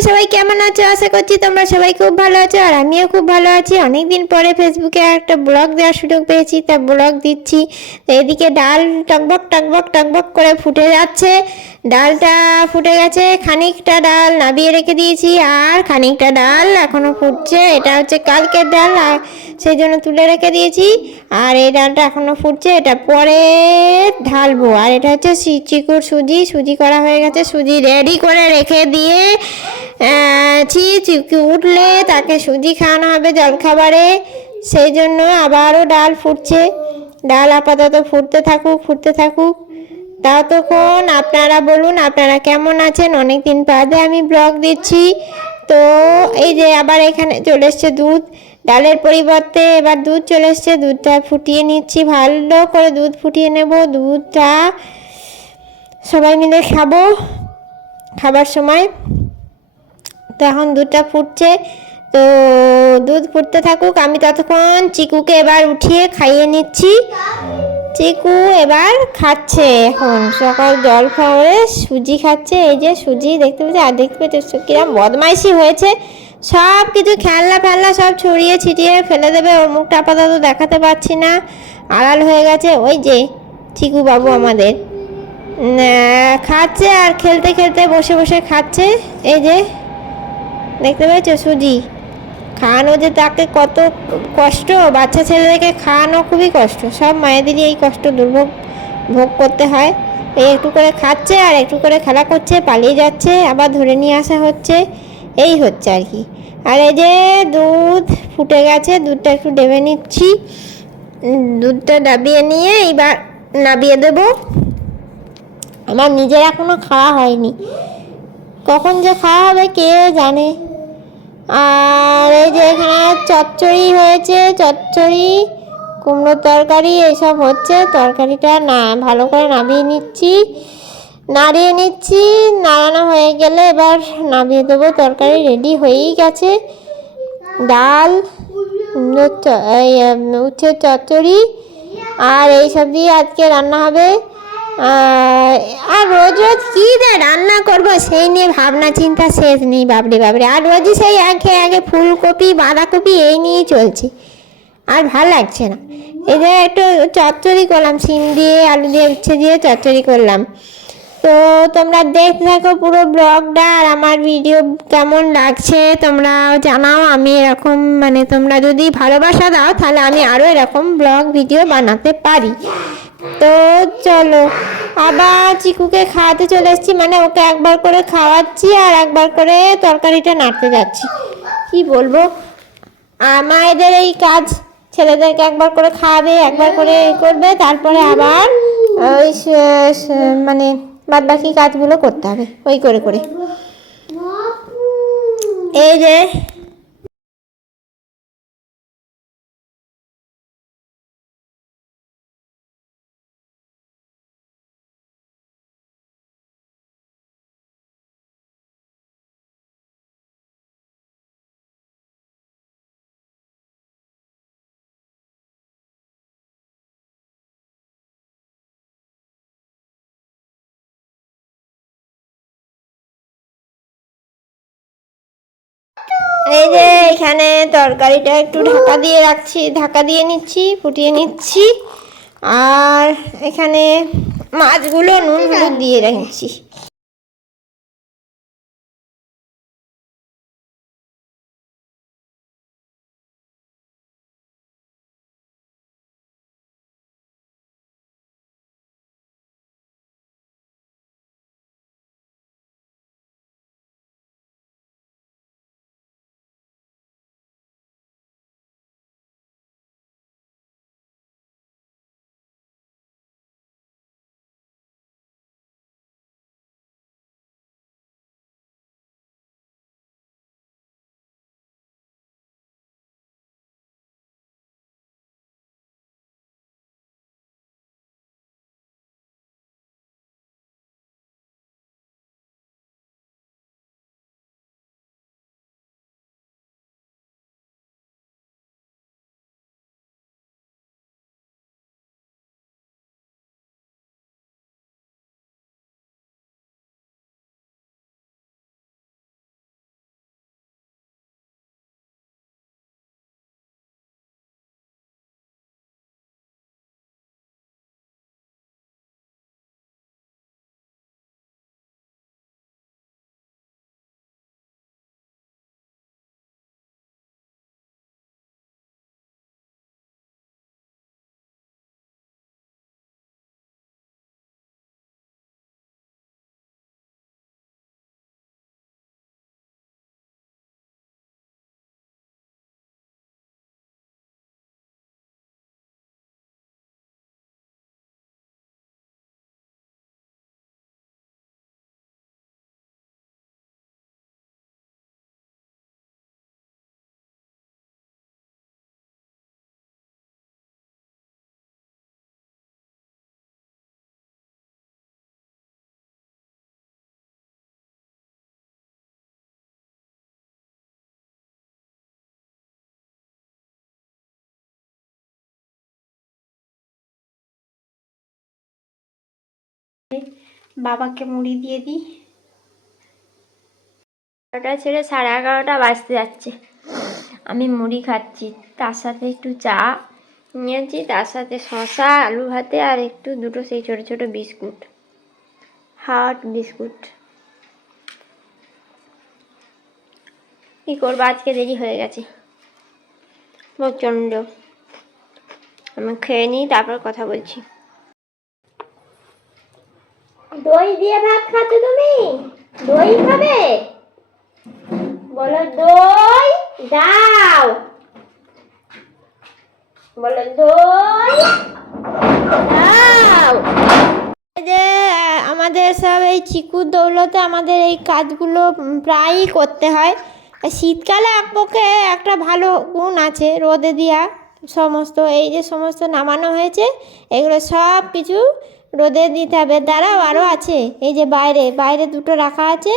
তোমরা সবাই কেমন আছো? আশা করছি তোমরা সবাই খুব ভালো আছো, আর আমিও খুব ভালো আছি। অনেকদিন পরে ফেসবুকে একটা ব্লগ দেওয়ার সুযোগ পেয়েছি, তা ব্লগ দিচ্ছি। তো এদিকে ডাল টকবক টকবক টকবক করে ফুটে যাচ্ছে। ডালটা ফুটে গেছে, খানিকটা ডাল নাবিয়ে রেখে দিয়েছি, আর খানিকটা ডাল এখনো ফুটছে। এটা হচ্ছে কালকের ডাল, আর সেই জন্য তুলে রেখে দিয়েছি। আর এই ডালটা এখনো ফুটছে, এটা পরে ঢালবো। আর এটা হচ্ছে চিকুর সুজি করা হয়ে গেছে, সুজি রেডি করে রেখে দিয়ে চিকু উঠলে তাকে সুজি খাওয়ানো হবে জলখাবারে। সেই জন্য আবারও ডাল ফুটছে। ডাল আপাতত ফুটতে থাকুক। ততক্ষণ আপনারা বলুন আপনারা কেমন আছেন। অনেক দিন বাদে আমি ব্লগ দিচ্ছি। তো এই যে আবার এখানে চলে এসছে দুধ। ডালের পরিবর্তে এবার দুধ চলে এসছে, দুধটা ফুটিয়ে নিচ্ছি। ভালো করে দুধ ফুটিয়ে নেব। দুধটা সবাই মিলে খাবো খাবার সময়। তো এখন দুধটা ফুটছে, তো দুধ ফুটতে থাকুক। আমি ততক্ষণ চিকুকে এবার উঠিয়ে খাইয়ে নিচ্ছি। চিকু এবার খাচ্ছে, এখন সকাল জল খাওয়ারে সুজি খাচ্ছে। এই যে সুজি দেখতে পাচ্ছি, আর দেখতে পাচ্ছি কিরম বদমাইশি হয়েছে। সব কিছু খেলনা ফেলনা সব ছড়িয়ে ছিটিয়ে ফেলে দেবে। ওর মুখটা আপাতত দেখাতে পারছি না, আড়াল হয়ে গেছে। ওই যে চিকু বাবু আমাদের খাচ্ছে, আর খেলতে খেলতে বসে বসে খাচ্ছে। এই যে দেখতে পেয়েছো সুজি খাওয়ানো যে তাকে কত কষ্ট। বাচ্চা ছেলেদেরকে খাওয়ানো খুবই কষ্ট, সব মায়েদেরই এই কষ্ট ভোগ করতে হয়। এই একটু করে খাচ্ছে, আর একটু করে খেলা করছে, পালিয়ে যাচ্ছে, আবার ধরে নিয়ে আসা হচ্ছে। এই হচ্ছে আর কি। আর এই যে দুধ ফুটে গেছে, দুধটা একটু ডেবে নিচ্ছি। দুধটা ডাবিয়ে নিয়ে এইবার নাবিয়ে দেব। আমার নিজের এখনো খাওয়া হয়নি, কখন যে খাওয়া হবে কে জানে। আর এই যে এখানে চচ্চড়ি হয়েছে, চচ্চড়ি কুমড়োর তরকারি এইসব হচ্ছে। তরকারিটা না ভালো করে নাড়িয়ে নিচ্ছি। নাড়ানো হয়ে গেলে এবার নামিয়ে দেবো। তরকারি রেডি হয়েই গেছে। ডাল, উচ্ছে চচ্চড়ি, আর এইসব দিয়ে আজকে রান্না হবে। আর রোজ রোজ কী দিয়ে রান্না করবো সেই নিয়ে ভাবনা চিন্তা শেষ নেই। বাবরে, আর রোজই সেই আগে ফুলকপি বাঁধাকপি এই নিয়েই চলছে, আর ভাল লাগছে না। এই যে একটু চচ্চড়ি করলাম, শিম দিয়ে আলু দিয়ে উচ্ছে দিয়ে চচ্চড়ি করলাম। তো তোমরা দেখতে থাকো পুরো ব্লগটা, আর আমার ভিডিও কেমন লাগছে তোমরা জানাও। আমি এরকম তোমরা যদি ভালোবাসা দাও তাহলে আমি আরও এরকম ব্লগ ভিডিও বানাতে পারি। তো চলো, আবার চিকুকে খাওয়াতে চলে এসেছি, ওকে একবার করে খাওয়াচ্ছি আর একবার করে তরকারিটা নাড়তে যাচ্ছি। কি বলবো, মায়েদের এই কাজ। ছেলেদেরকে একবার করে খাওয়াবে, একবার করে করবে, তারপরে আবার ওই বাদ বাকি কাজগুলো করতে হবে ওই করে। এই যে এখানে তরকারিটা একটু ঢাকা দিয়ে নিচ্ছি, ফুটিয়ে নিচ্ছি। আর এখানে মাছগুলো নুন হলুদ দিয়ে রাখছি। বাবাকে মুড়ি দিয়ে দিই। 11টা ছেড়ে 11:30 বাজতে যাচ্ছে, আমি মুড়ি খাচ্ছি, তার সাথে একটু চা নিয়েছি, তার সাথে শসা আলু ভাতে আর একটু দুটো সেই ছোট ছোট বিস্কুট, হার্ট বিস্কুট। কি করবো, আজকে দেরি হয়ে গেছে প্রচণ্ড। আমি খেয়ে নিই, তারপর কথা বলছি। দই দিয়ে ভাত খাচ্ছ তুমি? দই খাবে? বলো দই দাও, বলো দই দাও। যে আমাদের সব এই চিকুর দৌলতে আমাদের এই কাজগুলো প্রায়ই করতে হয়। শীতকালে একপক্ষে একটা ভালো গুণ আছে, রোদে দেওয়া সমস্ত এই যে সমস্ত নামানো হয়েছে এগুলো সব কিছু রোদে দিতে হবে। দাঁড়াও, আরও আছে, এই যে বাইরে বাইরে দুটো রাখা আছে,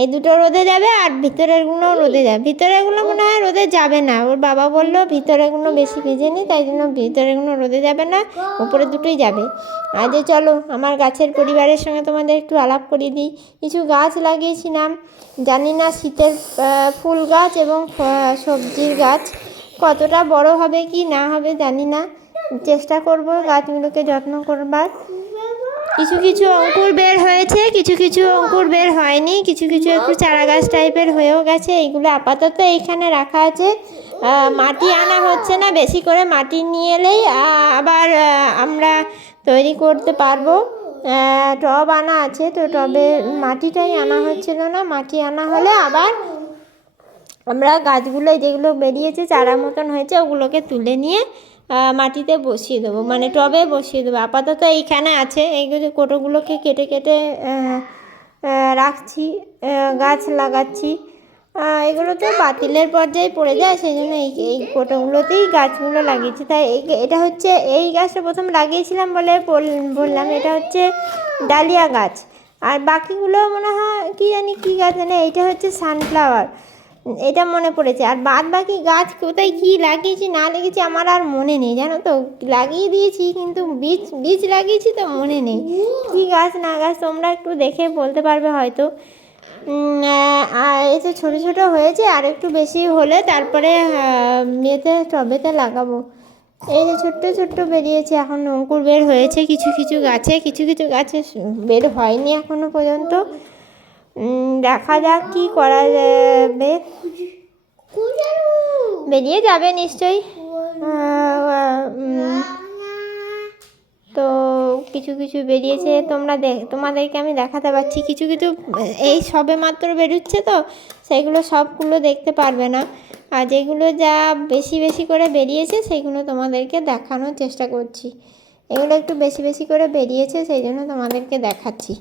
এই দুটো রোদে যাবে আর ভিতরেরগুলো রোদে যাবে। ভিতরেরগুলো মনে হয় রোদে যাবে না, ওর বাবা বললো ভিতরেরগুলো বেশি ভেজেনি, তাই জন্য ভিতরেরগুলো রোদে যাবে না, উপরে দুটোই যাবে। আর যে চলো আমার গাছের পরিবারের সঙ্গে তোমাদের একটু আলাপ করিয়ে দিই। কিছু গাছ লাগিয়েছিলাম, জানি না শীতের ফুল গাছ এবং সবজির গাছ কতটা বড় হবে কি না হবে জানি না, চেষ্টা করব গাছগুলোকে যত্ন করবার। কিছু কিছু অঙ্কুর বের হয়েছে, কিছু কিছু অঙ্কুর বের হয়নি, কিছু কিছু একটু চারা গাছ টাইপের হয়েও গেছে। এইগুলো আপাতত এইখানে রাখা আছে, মাটি আনা হচ্ছে না, বেশি করে মাটি নিয়ে এলেই আবার আমরা তৈরি করতে পারবো। টব আনা আছে, তো টবে মাটিটাই আনা হচ্ছিল না, মাটি আনা হলে আবার আমরা গাছগুলো যেগুলো বেরিয়েছে চারা মতন হয়েছে ওগুলোকে তুলে নিয়ে মাটিতে বসিয়ে দেবো, মানে টবে বসিয়ে দেবো। আপাতত এইখানে আছে, এইগুলো কোটোগুলোকে কেটে কেটে রাখছি, গাছ লাগাচ্ছি। এগুলো তো বাতিলের পর্যায়ে পড়ে যায়, সেই জন্য এই কোটোগুলোতেই গাছগুলো লাগিয়েছি। তাই এটা হচ্ছে, এই গাছটা প্রথম লাগিয়েছিলাম বলে বললাম, এটা হচ্ছে ডালিয়া গাছ। আর বাকিগুলো মনে হয় কী জানি কী গাছ জানে, এইটা হচ্ছে সানফ্লাওয়ার, এটা মনে পড়েছে। আর বাদ বাকি গাছ কোথায় কী লাগিয়েছি না লাগিয়েছি আমার আর মনে নেই, জানো তো। লাগিয়ে দিয়েছি কিন্তু বীজ লাগিয়েছি তো মনে নেই কী গাছ না গাছ, তোমরা একটু দেখে বলতে পারবে হয়তো। আর এই যে ছোটো ছোটো হয়েছে, আর একটু বেশি হলে তারপরে ইয়েতে টবেতে লাগাবো। এই যে ছোট্ট ছোট্ট বেরিয়েছে, এখন অঙ্কুর বের হয়েছে কিছু কিছু গাছে, কিছু কিছু গাছে বের হয়নি এখনো পর্যন্ত। দেখা যাক কী করা যাবে, বেরিয়ে যাবে নিশ্চয়ই। তো কিছু কিছু বেরিয়েছে, তোমাদেরকে আমি দেখাতে পারছি। কিছু কিছু এই সবে মাত্র বেরোচ্ছে, তো সেগুলো সবগুলো দেখতে পারবে না। আর যেগুলো যা বেশি বেশি করে বেরিয়েছে সেগুলো তোমাদেরকে দেখানোর চেষ্টা করছি। এগুলো একটু বেশি বেশি করে বেরিয়েছে, সেই জন্য তোমাদেরকে দেখাচ্ছি।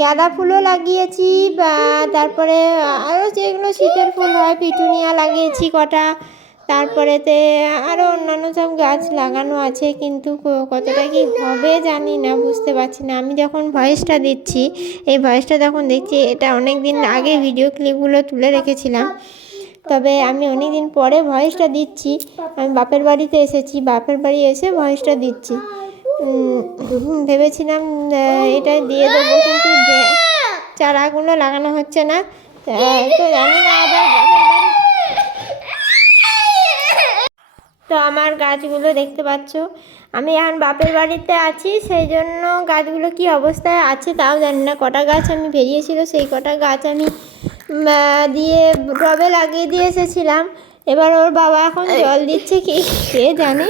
গাঁদা ফুলও লাগিয়েছি, তারপরে আরও যেগুলো শীতের ফুল হয় পিটুনিয়া লাগিয়েছি কটা, তারপরেতে আরও অন্যান্য সব গাছ লাগানো আছে, কিন্তু কতটা কি হবে জানি না, বুঝতে পারছি না। আমি যখন ভয়েসটা দিচ্ছি, এই ভয়েসটা যখন দেখছি, এটা অনেক দিন আগে ভিডিও ক্লিপগুলো তুলে রেখেছিলাম, তবে আমি অনেক দিন পরে ভয়েসটা দিচ্ছি। আমি বাপের বাড়িতে এসেছি, বাপের বাড়ি এসে ভয়েসটা দিচ্ছি। ভেবেছিলাম এটা দিয়ে দেবো, কিন্তু চারাগুলো লাগানো হচ্ছে না, তো জানি না আবার। তো আমার গাছগুলো দেখতে পাচ্ছ, আমি এখন বাপের বাড়িতে আছি, সেই জন্য গাছগুলো কি অবস্থায় আছে তাও জানি না। কটা গাছ আমি বেরিয়েছিল, সেই কটা গাছ আমি দিয়ে টবে লাগিয়ে দিয়ে এসেছিলাম। এবার ওর বাবা এখন জল দিচ্ছে কি কে জানে,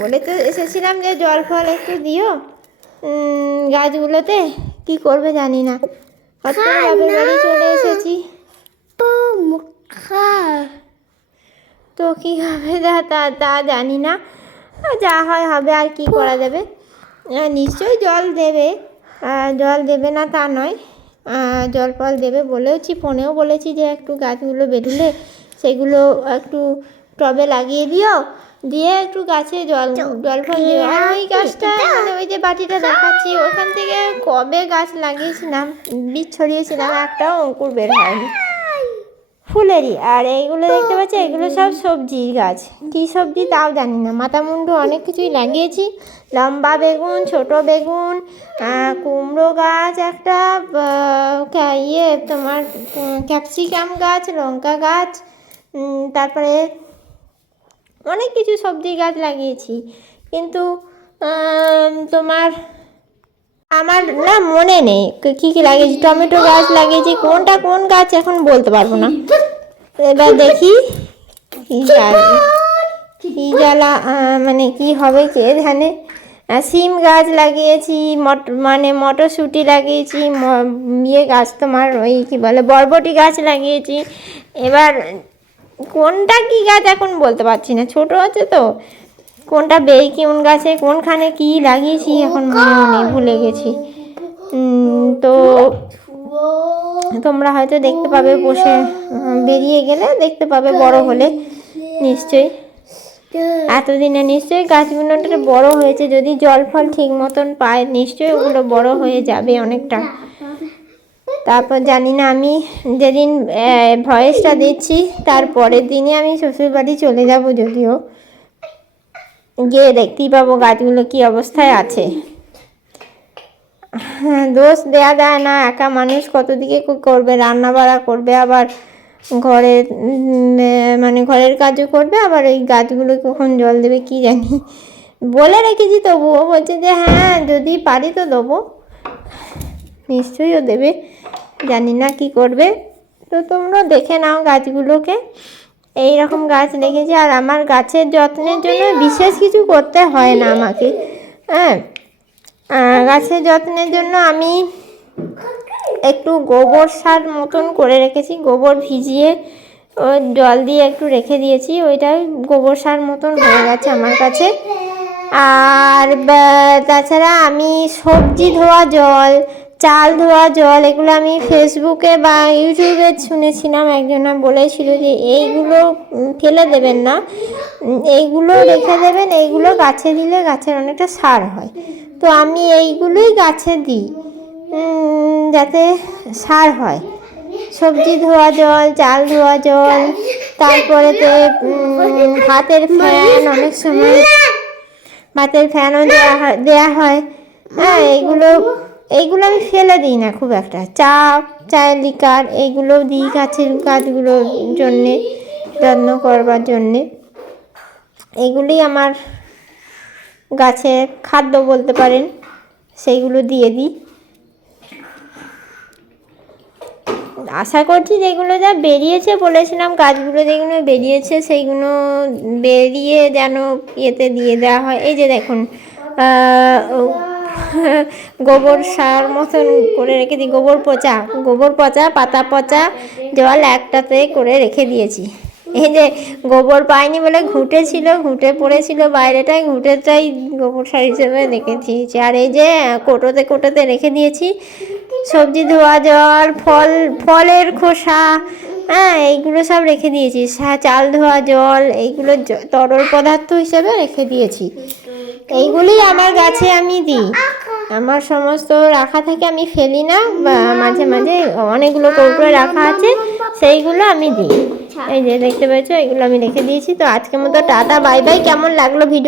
বলে তো এসেছিলাম যে জল ফল একটু দিও গাছগুলোতে, কি করবে জানি না। হঠাৎ করে বাপের বাড়ি চলে এসেছি, তো কী হবে তা জানি না, যা হয় হবে, আর কি করা যাবে। নিশ্চয়ই জল দেবে না তা নয়, জল ফল দেবে বলেওছি, ফোনেও বলেছি যে একটু গাছগুলো বেরোলে সেগুলো একটু টবে লাগিয়ে দিও, দিয়ে একটু গাছে জল ফল দিও। আর ওই গাছটা মানে ওই যে বাটিটা দেখাচ্ছি ওখান থেকে কবে গাছ লাগিয়েছিলাম, বীজ ছড়িয়েছিলাম, একটাও অঙ্কুর বের হয়নি। ফুলেরই। আর এইগুলো দেখতে পাচ্ছি, এগুলো সব সবজির গাছ। কী সবজি তাও জানি না, মাথা মুন্ডু অনেক কিছুই লাগিয়েছি। লম্বা বেগুন, ছোট বেগুন, কুমড়ো গাছ একটা, তোমার ক্যাপসিকাম গাছ, লঙ্কা গাছ, তারপরে অনেক কিছু সবজি গাছ লাগিয়েছি। কিন্তু তোমার আমার না মনে নেই কী কী লাগিয়েছি। টমেটো গাছ লাগিয়েছি, কোনটা কোন গাছ এখন বলতে পারবো না। এবার দেখি কী জ্বালা, মানে কি হবে কে জানে। সিম গাছ লাগিয়েছি, মটরশুঁটি লাগিয়েছি, গাছ তোমার ওই কী বলে বরবটি গাছ লাগিয়েছি। এবার কোনটা কী গাছ এখন বলতে পারছি না, ছোট আছে তো। কোনটা কোন গাছে কোনখানে কি লাগিয়েছি এখন মনে নেই, ভুলে গেছি। তো তোমরা হয়তো দেখতে পাবে, বসে বেরিয়ে গেলে দেখতে পাবে, বড় হলে নিশ্চয়ই। এতদিনে নিশ্চয়ই গাছগুলোটা বড় হয়েছে, যদি জল ফল ঠিক মতন পায় নিশ্চয়ই ওগুলো বড় হয়ে যাবে অনেকটা। তারপর জানি না, আমি যেদিন ভয়েসটা দিচ্ছি তার পরের দিনই আমি শ্বশুরবাড়ি চলে যাব, যদিও গিয়ে দেখতেই পাবো গাছগুলো কী অবস্থায় আছে। দোষ দেয়া যায় না, একা মানুষ কত দিকে করবে, রান্না বাড়া করবে, আবার ঘরের ঘরের কাজও করবে, আবার ওই গাছগুলো কখন জল দেবে কি জানি। বলে রেখেছি, তবুও বলছে যে হ্যাঁ যদি পারি তো দেবো, নিশ্চয়ই ও দেবে। জানি না কি করবে। তো তোমরা দেখে নাও গাছগুলোকে, এই রকম গাছ লেগেছে। আর আমার গাছের যত্নের জন্য বিশেষ কিছু করতে হয় না আমাকে। হ্যাঁ, গাছের যত্নের জন্য আমি একটু গোবর সার মতন করে রেখেছি, গোবর ভিজিয়ে ও জল দিয়ে একটু রেখে দিয়েছি, ওইটাই গোবর সার মতন হয়ে গেছে আমার কাছে। আর তাছাড়া আমি সবজি ধোয়া জল, চাল ধোয়া জল, এগুলো আমি ফেসবুকে বা ইউটিউবে শুনেছিলাম, একজনা বলেছিল যে এইগুলো ফেলে দেবেন না, এইগুলো রেখে দেবেন, এইগুলো গাছে দিলে গাছের অনেকটা সার হয়। তো আমি এইগুলোই গাছে দিই যাতে সার হয়। সবজি ধোয়া জল, চাল ধোয়া জল, তারপরেতে ভাতের ফ্যান, অনেক সময় ভাতের ফ্যানও দেওয়া হয়। হ্যাঁ, এইগুলো আমি ফেলে দিই না খুব একটা। চায়ের লিকার এইগুলো দিই গাছগুলোর জন্যে, যত্ন করবার জন্যে। এগুলি আমার গাছের খাদ্য বলতে পারেন, সেইগুলো দিয়ে দিই। আশা করছি যেগুলো যা বেরিয়েছে, বলেছিলাম গাছগুলো যেগুলো বেরিয়েছে সেইগুলো বেরিয়ে যেন ইয়েতে দিয়ে দেওয়া হয়। এই যে দেখুন, গোবর সার মতন করে রেখে দিই, গোবর পচা, পাতা পচা জল একটাতে করে রেখে দিয়েছি। এই যে গোবর পাইনি বলে ঘুঁটে পড়েছিল বাইরেটায়, ঘুঁটেটাই গোবর সার হিসেবে রেখে দিয়েছি। আর এই যে কোটোতে রেখে দিয়েছি সবজি ধোয়া জল, ফলের খোসা, হ্যাঁ এইগুলো সব রেখে দিয়েছি। চাল ধোয়া জল, এইগুলো তরল পদার্থ হিসেবে রেখে দিয়েছি। এইগুলি আমার গাছে আমি দিই। আমার সমস্ত রাখা থাকে, আমি ফেলি না, মাঝে মাঝে অনেকগুলো কৌটোয় রাখা আছে, সেইগুলো আমি দিই। এই যে দেখতে পেয়েছো, এগুলো আমি রেখে দিয়েছি। তো আজকের মতো টাটা, বাই বাই। কেমন লাগলো ভিডিও?